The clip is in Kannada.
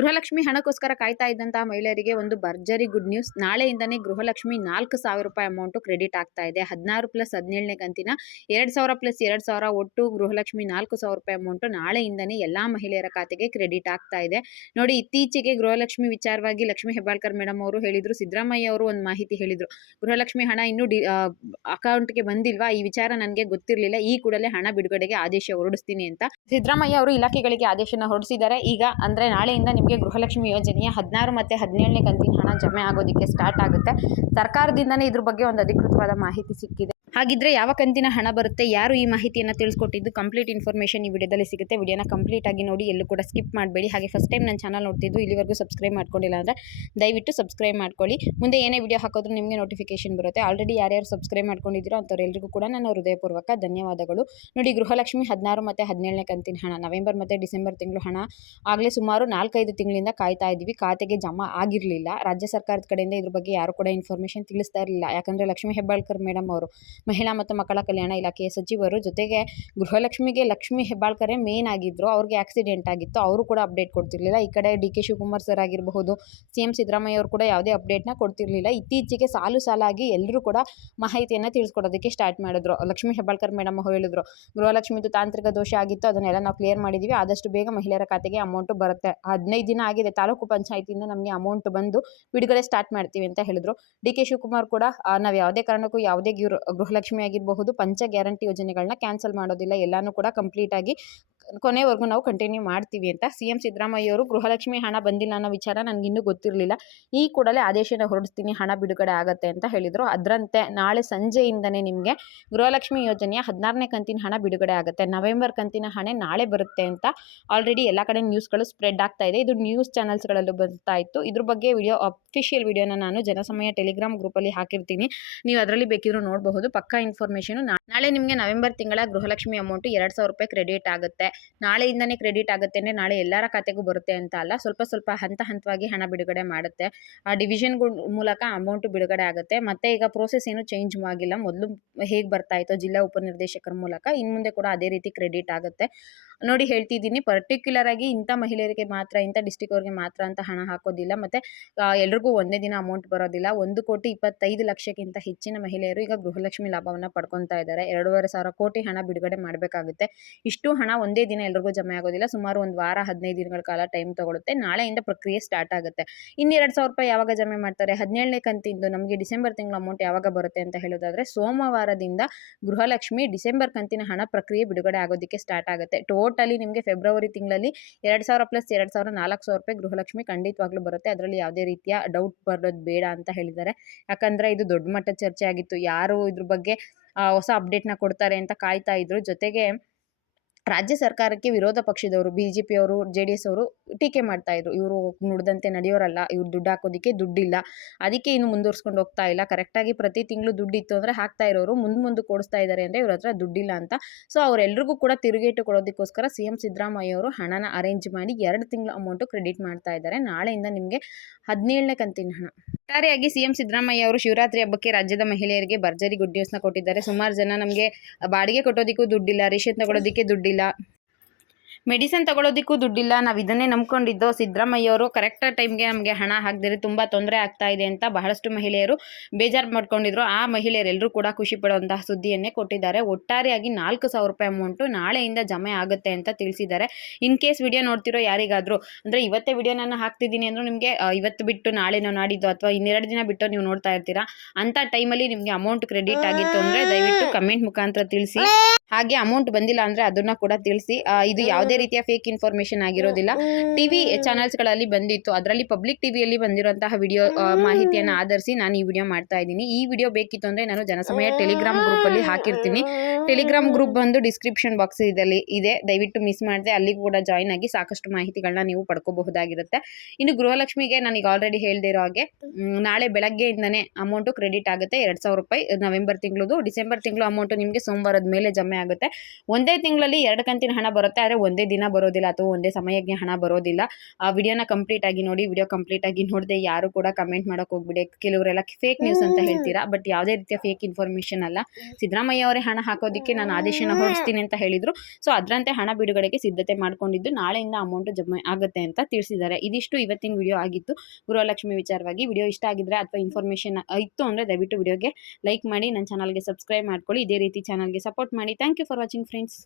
ಗೃಹಲಕ್ಷ್ಮಿ ಹಣಕ್ಕೋಸ್ಕರ ಕಾಯ್ತಾ ಇದ್ದಂತಹ ಮಹಿಳೆಯರಿಗೆ ಒಂದು ಭರ್ಜರಿ ಗುಡ್ ನ್ಯೂಸ್. ನಾಳೆಯಿಂದನೇ ಗೃಹಲಕ್ಷ್ಮಿ 4,000 ರೂಪಾಯಿ ಅಮೌಂಟು ಕ್ರೆಡಿಟ್ ಆಗ್ತಾ ಇದೆ. 16+17ನೇ ಕಂತಿನ 2,000+2,000 ಒಟ್ಟು ಗೃಹಲಕ್ಷ್ಮಿ 4,000 ರೂಪಾಯಿ ಅಮೌಂಟು ನಾಳೆಯಿಂದನೇ ಎಲ್ಲಾ ಮಹಿಳೆಯರ ಖಾತೆಗೆ ಕ್ರೆಡಿಟ್ ಆಗ್ತಾ ಇದೆ. ನೋಡಿ, ಇತ್ತೀಚೆಗೆ ಗೃಹಲಕ್ಷ್ಮಿ ವಿಚಾರವಾಗಿ ಲಕ್ಷ್ಮೀ ಹೆಬ್ಬಾಳ್ಕರ್ ಮೇಡಮ್ ಅವರು ಹೇಳಿದ್ರು, ಸಿದ್ದರಾಮಯ್ಯ ಅವರು ಒಂದು ಮಾಹಿತಿ ಹೇಳಿದ್ರು, ಗೃಹಲಕ್ಷ್ಮಿ ಹಣ ಇನ್ನೂ ಅಕೌಂಟ್ಗೆ ಬಂದಿಲ್ವಾ, ಈ ವಿಚಾರ ನನಗೆ ಗೊತ್ತಿರಲಿಲ್ಲ, ಈ ಕೂಡಲೇ ಹಣ ಬಿಡುಗಡೆಗೆ ಆದೇಶ ಹೊರಡಿಸ್ತೀನಿ ಅಂತ ಸಿದ್ದರಾಮಯ್ಯ ಅವರು ಇಲಾಖೆಗಳಿಗೆ ಆದೇಶನ ಹೊರಡಿಸಿದ್ದಾರೆ. ಈಗ ಅಂದ್ರೆ ನಾಳೆಯಿಂದ ನಿಮಗೆ ಗೃಹಲಕ್ಷ್ಮಿ ಯೋಜನೆಯ 16 ಮತ್ತು 17ನೇ ಕಂತಿನ ಹಣ ಜಮೆ ಆಗೋದಕ್ಕೆ ಸ್ಟಾರ್ಟ್ ಆಗುತ್ತೆ. ಸರ್ಕಾರದಿಂದನೇ ಇದ್ರ ಬಗ್ಗೆ ಒಂದು ಅಧಿಕೃತವಾದ ಮಾಹಿತಿ ಸಿಕ್ಕಿದೆ. ಹಾಗಿದ್ರೆ ಯಾವ ಕಂತಿನ ಹಣ ಬರುತ್ತೆ, ಯಾರು ಈ ಮಾಹಿತಿಯನ್ನು ತಿಳಿಸ್ಕೊಟ್ಟಿದ್ದು, ಕಂಪ್ಲೀಟ್ ಇನ್ಫಾರ್ಮೇಷನ್ ಈ ವಿಡಿಯೋದಲ್ಲಿ ಸಿಗುತ್ತೆ. ವಿಡಿಯೋನ ಕಂಪ್ಲೀಟ್ ಆಗಿ ನೋಡಿ, ಎಲ್ಲೂ ಕೂಡ ಸ್ಕಿಪ್ ಮಾಡಬೇಡಿ. ಹಾಗೆ ಫಸ್ಟ್ ಟೈಮ್ ನನ್ನ ಚಾನಲ್ ನೋಡ್ತಿದ್ದು ಇಲ್ಲಿವರೆಗೂ ಸಬ್ಸ್ಕ್ರೈಬ್ ಮಾಡ್ಕೊಂಡಿಲ್ಲ ಅಂದರೆ ದಯವಿಟ್ಟು ಸಬ್ಸ್ಕ್ರೈಬ್ ಮಾಡ್ಕೊಳ್ಳಿ. ಮುಂದೆ ಏನೇ ವಿಡಿಯೋ ಹಾಕೋದ್ರೂ ನಿಮಗೆ ನೋಟಿಫಿಕೇಶನ್ ಬರುತ್ತೆ. ಆಲ್ರೆಡಿ ಯಾರ್ಯಾರು ಸಬ್ಸ್ಕ್ರೈಬ್ ಮಾಡ್ಕೊಂಡಿದ್ದೀರೋ ಅಂಥವ್ರೆಲ್ಲರಿಗೂ ಕೂಡ ನನ್ನ ಹೃದಯಪೂರ್ವಕ ಧನ್ಯವಾದಗಳು. ನೋಡಿ, ಗೃಹಲಕ್ಷ್ಮಿ 16 ಮತ್ತು 17ನೇ ಕಂತಿನ ಹಣ ನವೆಂಬರ್ ಮತ್ತು ಡಿಸೆಂಬರ್ ತಿಂಗಳು ಹಣ ಆಗಲೇ ಸುಮಾರು 4-5 ತಿಂಗಳಿಂದ ಕಾಯ್ತಾ ಇದ್ದೀವಿ. ಖಾತೆಗೆ ಜಮಾ ಆಗಿರಲಿಲ್ಲ. ರಾಜ್ಯ ಸರ್ಕಾರದ ಕಡೆಯಿಂದ ಇದ್ರ ಬಗ್ಗೆ ಯಾರು ಕೂಡ ಇನ್ಫಾರ್ಮೇಷನ್ ತಿಳಿಸ್ತಾ ಇರಲಿಲ್ಲ. ಯಾಕಂದರೆ ಲಕ್ಷ್ಮೀ ಹೆಬ್ಬಾಳ್ಕರ್ ಮೇಡಮ್ ಅವರು ಮಹಿಳಾ ಮತ್ತು ಮಕ್ಕಳ ಕಲ್ಯಾಣ ಇಲಾಖೆಯ ಸಚಿವರು, ಜೊತೆಗೆ ಗೃಹಲಕ್ಷ್ಮಿಗೆ ಲಕ್ಷ್ಮೀ ಹೆಬ್ಬಾಳ್ಕರೇ ಮೇನ್ ಆಗಿದ್ರು. ಅವ್ರಿಗೆ ಆಕ್ಸಿಡೆಂಟ್ ಆಗಿತ್ತು, ಅವರು ಕೂಡ ಅಪ್ಡೇಟ್ ಕೊಡ್ತಿರ್ಲಿಲ್ಲ. ಈ ಕಡೆ ಡಿ ಕೆ ಶಿವಕುಮಾರ್ ಸರ್ ಆಗಿರಬಹುದು, CM ಸಿದ್ದರಾಮಯ್ಯ ಅವರು ಕೂಡ ಯಾವುದೇ ಅಪ್ಡೇಟ್ನ ಕೊಡ್ತಿರ್ಲಿಲ್ಲ. ಇತ್ತೀಚೆಗೆ ಸಾಲಾಗಿ ಎಲ್ಲರೂ ಕೂಡ ಮಾಹಿತಿಯನ್ನು ತಿಳಿಸ್ಕೊಡೋದಕ್ಕೆ ಸ್ಟಾರ್ಟ್ ಮಾಡಿದ್ರು. ಲಕ್ಷ್ಮೀ ಹೆಬ್ಬಾಳ್ಕರ್ ಮೇಡಮ್ ಹೇಳಿದ್ರು, ಗೃಹಲಕ್ಷ್ಮಿದು ತಾಂತ್ರಿಕ ದೋಷ ಆಗಿತ್ತು, ಅದನ್ನೆಲ್ಲ ನಾವು ಕ್ಲಿಯರ್ ಮಾಡಿದ್ದೀವಿ, ಆದಷ್ಟು ಬೇಗ ಮಹಿಳೆಯರ ಖಾತೆಗೆ ಅಮೌಂಟ್ ಬರುತ್ತೆ. 15 ದಿನ ಆಗಿದೆ, ತಾಲೂಕು ಪಂಚಾಯತಿಯಿಂದ ನಮಗೆ ಅಮೌಂಟ್ ಬಂದು ಬಿಡುಗಡೆ ಸ್ಟಾರ್ಟ್ ಮಾಡ್ತೀವಿ ಅಂತ ಹೇಳಿದ್ರು. ಡಿ ಕೆ ಶಿವಕುಮಾರ್ ಕೂಡ ನಾವು ಯಾವುದೇ ಕಾರಣಕ್ಕೂ ಯಾವುದೇ ಗೃಹಲಕ್ಷ್ಮಿ ಆಗಿರಬಹುದು, ಪಂಚ ಗ್ಯಾರಂಟಿ ಯೋಜನೆಗಳನ್ನ ಕ್ಯಾನ್ಸಲ್ ಮಾಡೋದಿಲ್ಲ, ಎಲ್ಲಾನು ಕೂಡ ಕಂಪ್ಲೀಟ್ ಆಗಿ ಕೊನೆವರೆಗೂ ನಾವು ಕಂಟಿನ್ಯೂ ಮಾಡ್ತೀವಿ ಅಂತ CM ಸಿದ್ದರಾಮಯ್ಯ ಅವರು, ಗೃಹಲಕ್ಷ್ಮಿ ಹಣ ಬಂದಿಲ್ಲ ಅನ್ನೋ ವಿಚಾರ ನನಗಿನ್ನೂ ಗೊತ್ತಿರಲಿಲ್ಲ, ಈ ಕೂಡಲೇ ಆದೇಶನ ಹೊರಡಿಸ್ತೀನಿ, ಹಣ ಬಿಡುಗಡೆ ಆಗುತ್ತೆ ಅಂತ ಹೇಳಿದರು. ಅದರಂತೆ ನಾಳೆ ಸಂಜೆಯಿಂದನೇ ನಿಮಗೆ ಗೃಹಲಕ್ಷ್ಮಿ ಯೋಜನೆಯ 16ನೇ ಕಂತಿನ ಹಣ ಬಿಡುಗಡೆ ಆಗುತ್ತೆ. ನವೆಂಬರ್ ಕಂತಿನ ಹಣ ನಾಳೆ ಬರುತ್ತೆ ಅಂತ ಆಲ್ರೆಡಿ ಎಲ್ಲ ಕಡೆ ನ್ಯೂಸ್ಗಳು ಸ್ಪ್ರೆಡ್ ಆಗ್ತಾ ಇದೆ. ಇದು ನ್ಯೂಸ್ ಚಾನಲ್ಸ್ಗಳಲ್ಲೂ ಬರ್ತಾ ಇತ್ತು. ಇದ್ರ ಬಗ್ಗೆ ಅಫಿಷಿಯಲ್ ವಿಡಿಯೋನ ನಾನು ಜನಸಮಯ ಟೆಲಿಗ್ರಾಮ್ ಗ್ರೂಪಲ್ಲಿ ಹಾಕಿರ್ತೀನಿ, ನೀವು ಅದರಲ್ಲಿ ಬೇಕಿದ್ರು ನೋಡಬಹುದು. ಪಕ್ಕಾ ಇನ್ಫಾರ್ಮೇಷನ್. ನಾಳೆ ನಿಮಗೆ ನವೆಂಬರ್ ತಿಂಗಳ ಗೃಹಲಕ್ಷ್ಮಿ ಅಮೌಂಟ್ 2,000 ರೂಪಾಯಿ ಕ್ರೆಡಿಟ್ ಆಗುತ್ತೆ. ನಾಳೆಯಿಂದನೇ ಕ್ರೆಡಿಟ್ ಆಗುತ್ತೆ ಅಂದರೆ ನಾಳೆ ಎಲ್ಲರ ಖಾತೆಗೂ ಬರುತ್ತೆ ಅಂತ ಅಲ್ಲ, ಸ್ವಲ್ಪ ಹಂತವಾಗಿ ಹಣ ಬಿಡುಗಡೆ ಮಾಡುತ್ತೆ. ಡಿವಿಷನ್ಗಳ ಮೂಲಕ ಅಮೌಂಟ್ ಬಿಡುಗಡೆ ಆಗುತ್ತೆ. ಮತ್ತೆ ಈಗ ಪ್ರೋಸೆಸ್ ಏನು ಚೇಂಜ್ ಆಗಿಲ್ಲ, ಮೊದಲು ಹೇಗೆ ಬರ್ತಾ ಇತ್ತು ಜಿಲ್ಲಾ ಉಪನಿರ್ದೇಶಕರ ಮೂಲಕ, ಇನ್ನು ಮುಂದೆ ಕೂಡ ಅದೇ ರೀತಿ ಕ್ರೆಡಿಟ್ ಆಗುತ್ತೆ. ನೋಡಿ, ಹೇಳ್ತಿದ್ದೀನಿ, ಪರ್ಟಿಕ್ಯುಲರ್ ಆಗಿ ಇಂಥ ಮಹಿಳೆಯರಿಗೆ ಮಾತ್ರ, ಇಂಥ ಡಿಸ್ಟಿಕ್ ಅವ್ರಿಗೆ ಮಾತ್ರ ಅಂತ ಹಣ ಹಾಕೋದಿಲ್ಲ. ಮತ್ತು ಎಲ್ರಿಗೂ ಒಂದೇ ದಿನ ಅಮೌಂಟ್ ಬರೋದಿಲ್ಲ. 1,25,00,000ಕ್ಕಿಂತ ಹೆಚ್ಚಿನ ಮಹಿಳೆಯರು ಈಗ ಗೃಹಲಕ್ಷ್ಮಿ ಲಾಭವನ್ನು ಪಡ್ಕೊತಾ ಇದ್ದಾರೆ. 2,500 ಕೋಟಿ ಹಣ ಬಿಡುಗಡೆ ಮಾಡಬೇಕಾಗುತ್ತೆ. ಇಷ್ಟು ಹಣ ಒಂದೇ ದಿನ ಎಲ್ರಿಗೂ ಜಮೆ ಆಗೋದಿಲ್ಲ, ಸುಮಾರು ಒಂದು ವಾರ 15 ದಿನಗಳ ಕಾಲ ಟೈಮ್ ತಗೊಳುತ್ತೆ. ನಾಳೆಯಿಂದ ಪ್ರಕ್ರಿಯೆ ಸ್ಟಾರ್ಟ್ ಆಗುತ್ತೆ. ಇನ್ನು 2,000 ರೂಪಾಯಿ ಯಾವಾಗ ಜಮೆ ಮಾಡ್ತಾರೆ, 17ನೇ ಕಂತಿಂದು ನಮಗೆ ಡಿಸೆಂಬರ್ ತಿಂಗಳ ಅಮೌಂಟ್ ಯಾವಾಗ ಬರುತ್ತೆ ಅಂತ ಹೇಳೋದಾದ್ರೆ, ಸೋಮವಾರದಿಂದ ಗೃಹಲಕ್ಷ್ಮಿ ಡಿಸೆಂಬರ್ ಕಂತಿನ ಹಣ ಪ್ರಕ್ರಿಯೆ ಬಿಡುಗಡೆ ಆಗೋದಕ್ಕೆ ಸ್ಟಾರ್ಟ್ ಆಗುತ್ತೆ. ಟೋಟಲಿ ನಿಮಗೆ ಫೆಬ್ರವರಿ ತಿಂಗಳಲ್ಲಿ 2,000+2,000 4,000 ರೂಪಾಯಿ ಗೃಹಲಕ್ಷ್ಮಿ ಖಂಡಿತವಾಗ್ಲೂ ಬರುತ್ತೆ. ಅದರಲ್ಲಿ ಯಾವುದೇ ರೀತಿಯ ಡೌಟ್ ಬರೋದು ಬೇಡ ಅಂತ ಹೇಳಿದ್ದಾರೆ. ಯಾಕಂದರೆ ಇದು ದೊಡ್ಡ ಮಟ್ಟದ ಚರ್ಚೆ ಆಗಿತ್ತು, ಯಾರು ಇದ್ರ ಬಗ್ಗೆ ಹೊಸ ಅಪ್ಡೇಟ್ನ ಕೊಡ್ತಾರೆ ಅಂತ ಕಾಯ್ತಾ ಇದ್ರು. ಜೊತೆಗೆ ರಾಜ್ಯ ಸರ್ಕಾರಕ್ಕೆ ವಿರೋಧ ಪಕ್ಷದವರು, BJP ಅವರು, JDS ಅವರು ಟೀಕೆ ಮಾಡ್ತಾ ಇದ್ರು, ಇವರು ನುಡಿದಂತೆ ನಡೆಯೋರಲ್ಲ, ಇವ್ರು ದುಡ್ಡು ಹಾಕೋದಕ್ಕೆ ದುಡ್ಡಿಲ್ಲ, ಅದಕ್ಕೆ ಇನ್ನು ಮುಂದುವರ್ಸ್ಕೊಂಡು ಹೋಗ್ತಾ ಇಲ್ಲ, ಕರೆಕ್ಟಾಗಿ ಪ್ರತಿ ತಿಂಗಳು ದುಡ್ಡಿತ್ತು ಅಂದರೆ ಹಾಕ್ತಾ ಇರೋರು ಮುಂದೆ ಕೊಡಿಸ್ತಾ ಇದ್ದಾರೆ ಅಂದರೆ ಇವ್ರ ಹತ್ರ ದುಡ್ಡಿಲ್ಲ ಅಂತ. ಸೊ ಅವರೆಲ್ಲರಿಗೂ ಕೂಡ ತಿರುಗೇಟು ಕೊಡೋದಕ್ಕೋಸ್ಕರ CM ಸಿದ್ದರಾಮಯ್ಯ ಅವರು ಹಣನ ಅರೇಂಜ್ ಮಾಡಿ 2 ತಿಂಗಳ ಅಮೌಂಟು ಕ್ರೆಡಿಟ್ ಮಾಡ್ತಾ ಇದ್ದಾರೆ. ನಾಳೆಯಿಂದ ನಿಮಗೆ 17ನೇ ಕಂತಿನ ಹಣ. ಒಟ್ಟಾರೆಯಾಗಿ CM ಸಿದ್ದರಾಮಯ್ಯ ಅವರು ಶಿವರಾತ್ರಿ ಹಬ್ಬಕ್ಕೆ ರಾಜ್ಯದ ಮಹಿಳೆಯರಿಗೆ ಭರ್ಜರಿ ಗುಡ್ ನ್ಯೂಸ್ನ ಕೊಟ್ಟಿದ್ದಾರೆ. ಸುಮಾರು ಜನ ನಮಗೆ ಬಾಡಿಗೆ ಕಟ್ಟೋದಕ್ಕೂ ದುಡ್ಡಿಲ್ಲ, ರೇಷನ್ ತಗೊಳ್ಳೋದಕ್ಕೆ ದುಡ್ಡಿಲ್ಲ, ಮೆಡಿಸಿನ್ ತಗೊಳ್ಳೋದಕ್ಕೂ ದುಡ್ಡಿಲ್ಲ, ನಾವು ಇದನ್ನೇ ನಂಬ್ಕೊಂಡಿದ್ದೋ, ಸಿದ್ದರಾಮಯ್ಯ ಅವರು ಕರೆಕ್ಟ್ ಟೈಮ್ಗೆ ನಮಗೆ ಹಣ ಹಾಕಿದರೆ ತುಂಬ ತೊಂದರೆ ಆಗ್ತಾ ಇದೆ ಅಂತ ಬಹಳಷ್ಟು ಮಹಿಳೆಯರು ಬೇಜಾರು ಮಾಡ್ಕೊಂಡಿದ್ರು. ಆ ಮಹಿಳೆಯರೆಲ್ಲರೂ ಕೂಡ ಖುಷಿ ಪಡುವಂತಹ ಸುದ್ದಿಯನ್ನೇ ಕೊಟ್ಟಿದ್ದಾರೆ. ಒಟ್ಟಾರೆಯಾಗಿ 4,000 ರೂಪಾಯಿ ಅಮೌಂಟು ನಾಳೆಯಿಂದ ಜಮೆ ಆಗುತ್ತೆ ಅಂತ ತಿಳಿಸಿದ್ದಾರೆ. ಇನ್ ಕೇಸ್ ವಿಡಿಯೋ ನೋಡ್ತಿರೋ ಯಾರಿಗಾದರೂ, ಅಂದರೆ ಇವತ್ತೇ ವಿಡಿಯೋ ನಾನು ಹಾಕ್ತಿದ್ದೀನಿ ಅಂದರೂ ನಿಮಗೆ ಇವತ್ತು ಬಿಟ್ಟು ನಾಳೆನೋ ನಾಡಿದ್ದು ಅಥವಾ ಇನ್ನೆರಡು ದಿನ ಬಿಟ್ಟು ನೀವು ನೋಡ್ತಾ ಇರ್ತೀರಾ, ಅಂಥ ಟೈಮಲ್ಲಿ ನಿಮಗೆ ಅಮೌಂಟ್ ಕ್ರೆಡಿಟ್ ಆಗಿತ್ತು ಅಂದರೆ ದಯವಿಟ್ಟು ಕಮೆಂಟ್ ಮುಖಾಂತರ ತಿಳಿಸಿ. ಹಾಗೆ ಅಮೌಂಟ್ ಬಂದಿಲ್ಲ ಅಂದರೆ ಅದನ್ನು ಕೂಡ ತಿಳಿಸಿ. ಇದು ಯಾವುದೇ ರೀತಿಯ ಫೇಕ್ ಇನ್ಫಾರ್ಮೇಷನ್ ಆಗಿರೋದಿಲ್ಲ. ಟಿವಿ ಚಾನಲ್ಸ್ಗಳಲ್ಲಿ ಬಂದಿತ್ತು, ಅದರಲ್ಲಿ ಪಬ್ಲಿಕ್ ಟಿವಿಯಲ್ಲಿ ಬಂದಿರುವಂತಹ ವಿಡಿಯೋ ಮಾಹಿತಿಯನ್ನು ಆಧರಿಸಿ ನಾನು ಈ ವಿಡಿಯೋ ಮಾಡ್ತಾ ಇದ್ದೀನಿ. ಈ ವಿಡಿಯೋ ಬೇಕಿತ್ತು ಅಂದರೆ ನಾನು ಜನಸಮಯ ಟೆಲಿಗ್ರಾಮ್ ಗ್ರೂಪಲ್ಲಿ ಹಾಕಿರ್ತೀನಿ. ಟೆಲಿಗ್ರಾಮ್ ಗ್ರೂಪ್ ಬಂದು ಡಿಸ್ಕ್ರಿಪ್ಷನ್ ಬಾಕ್ಸ್ ಇದೆ, ದಯವಿಟ್ಟು ಮಿಸ್ ಮಾಡದೆ ಅಲ್ಲಿಗೂ ಕೂಡ ಜಾಯ್ನ್ ಆಗಿ ಸಾಕಷ್ಟು ಮಾಹಿತಿಗಳನ್ನ ನೀವು ಪಡ್ಕೋಬಹುದಾಗಿರುತ್ತೆ. ಇನ್ನು ಗೃಹಲಕ್ಷ್ಮಿಗೆ ನನಗೆ ಆಲ್ರೆಡಿ ಹೇಳ್ದಿರೋ ಹಾಗೆ ನಾಳೆ ಬೆಳಗ್ಗೆಯಿಂದನೇ ಅಮೌಂಟು ಕ್ರೆಡಿಟ್ ಆಗುತ್ತೆ. 2,000 ರೂಪಾಯಿ ನವೆಂಬರ್ ತಿಂಗಳದು. ಡಿಸೆಂಬರ್ ತಿಂಗಳು ಅಮೌಂಟು ನಿಮಗೆ ಸೋಮವಾರದ ಮೇಲೆ ಜಮೆ ಆಗುತ್ತೆ. ಒಂದೇ ತಿಂಗಳಲ್ಲಿ 2 ಕಂತಿನ ಹಣ ಬರುತ್ತೆ. ಆದರೆ ಒಂದೇ ದಿನ ಬರೋದಿಲ್ಲ ಅಥವಾ ಒಂದೇ ಸಮಯಕ್ಕೆ ಹಣ ಬರೋದಿಲ್ಲ. ಆ ವಿಡಿಯೋನ ಕಂಪ್ಲೀಟ್ ಆಗಿ ನೋಡಿ. ವಿಡಿಯೋ ಕಂಪ್ಲೀಟ್ ಆಗಿ ನೋಡದೆ ಯಾರು ಕೂಡ ಕಮೆಂಟ್ ಮಾಡಕ್ಕೆ ಹೋಗ್ಬಿಡಿ. ಕೆಲವರೆಲ್ಲ ಫೇಕ್ ನ್ಯೂಸ್ ಅಂತ ಹೇಳ್ತೀರಾ. ಬಟ್ ಯಾವುದೇ ರೀತಿಯ ಫೇಕ್ ಇನ್ಫಾರ್ಮೇಷನ್ ಅಲ್ಲ. ಸಿದ್ದರಾಮಯ್ಯ ಅವರೇ ಹಣ ಹಾಕೋದಕ್ಕೆ ನಾನು ಆದೇಶನ ಹೊರಡಿಸ್ತೀನಿ ಅಂತ ಹೇಳಿದ್ರು. ಸೊ ಅದರಂತೆ ಹಣ ಬಿಡುಗಡೆಗೆ ಸಿದ್ಧತೆ ಮಾಡ್ಕೊಂಡಿದ್ದು ನಾಳೆಯಿಂದ ಅಮೌಂಟ್ ಜಮಾ ಆಗುತ್ತೆ ಅಂತ ತಿಳಿಸಿದ್ದಾರೆ. ಇದಿಷ್ಟು ಇವತ್ತಿನ ವಿಡಿಯೋ ಆಗಿತ್ತು ಗೃಹಲಕ್ಷ್ಮಿ ವಿಚಾರವಾಗಿ. ವಿಡಿಯೋ ಇಷ್ಟ ಆಗಿದ್ರೆ ಅಥವಾ ಇನ್ಫಾರ್ಮೇಷನ್ ಇತ್ತು ಅಂದರೆ ದಯವಿಟ್ಟು ವಿಡಿಯೋಗೆ ಲೈಕ್ ಮಾಡಿ, ನನ್ನ ಚಾನಲ್ಗೆ ಸಬ್ಸ್ಕ್ರೈಬ್ ಮಾಡ್ಕೊಳ್ಳಿ. ಇದೇ ರೀತಿ ಚಾನಲ್ಗೆ ಸಪೋರ್ಟ್ ಮಾಡಿ. Thank you for watching friends.